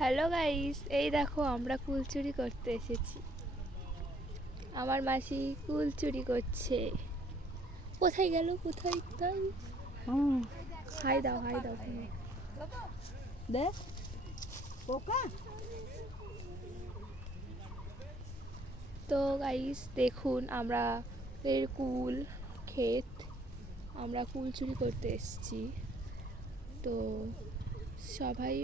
Hello guys, এই দেখো আমরা কুল চুরি করতে এসেছি। আমার মাসি কুল চুরি করছে। কোথায় গেল? কোথায় কোথায়? হাই দাও, হাই দাও। দেখ তো গাইস দেখুন, আমরা এর কুল ক্ষেত, আমরা কুল চুরি করতে এসেছি। তো সবাই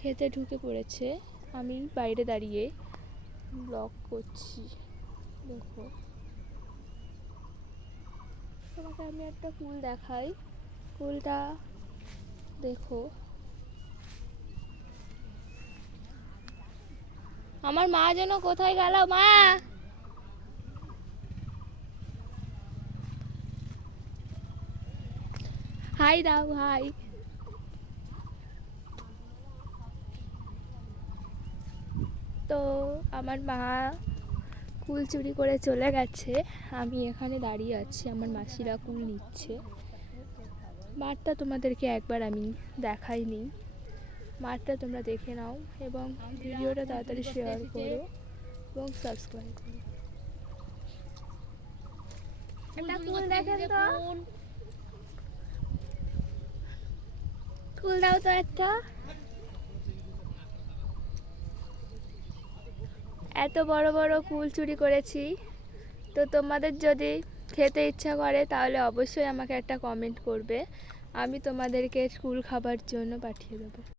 খেতে ঢুকে পড়েছে, আমি বাইরে দাঁড়িয়ে ব্লগ করছি। দেখো, তোমাকে আমি একটা কুল দেখাই। কুলটা দেখো। আমার মা যেন কোথায় গেল? মা, হাই দাও, হাই। তো আমার মা কুল চুরি করে চলে গেছে, আমি এখানে দাঁড়িয়ে আছি, আমার মাসিরা কুল নিচ্ছে। মাঠটা তোমাদেরকে একবার আমি দেখাইনি, মাঠটা তোমরা দেখে নাও এবং ভিডিওটা তাড়াতাড়ি শেয়ার করো এবং সাবস্ক্রাইব করো। একটা কুল দেখেন তো, কুল দাও তো একটা। এত বড় বড় কুল চুরি করেছি। তো তোমাদের যদি খেতে ইচ্ছা করে তাহলে অবশ্যই আমাকে একটা কমেন্ট করবে, আমি তোমাদেরকে কুল খাবার জন্য পাঠিয়ে দেবো।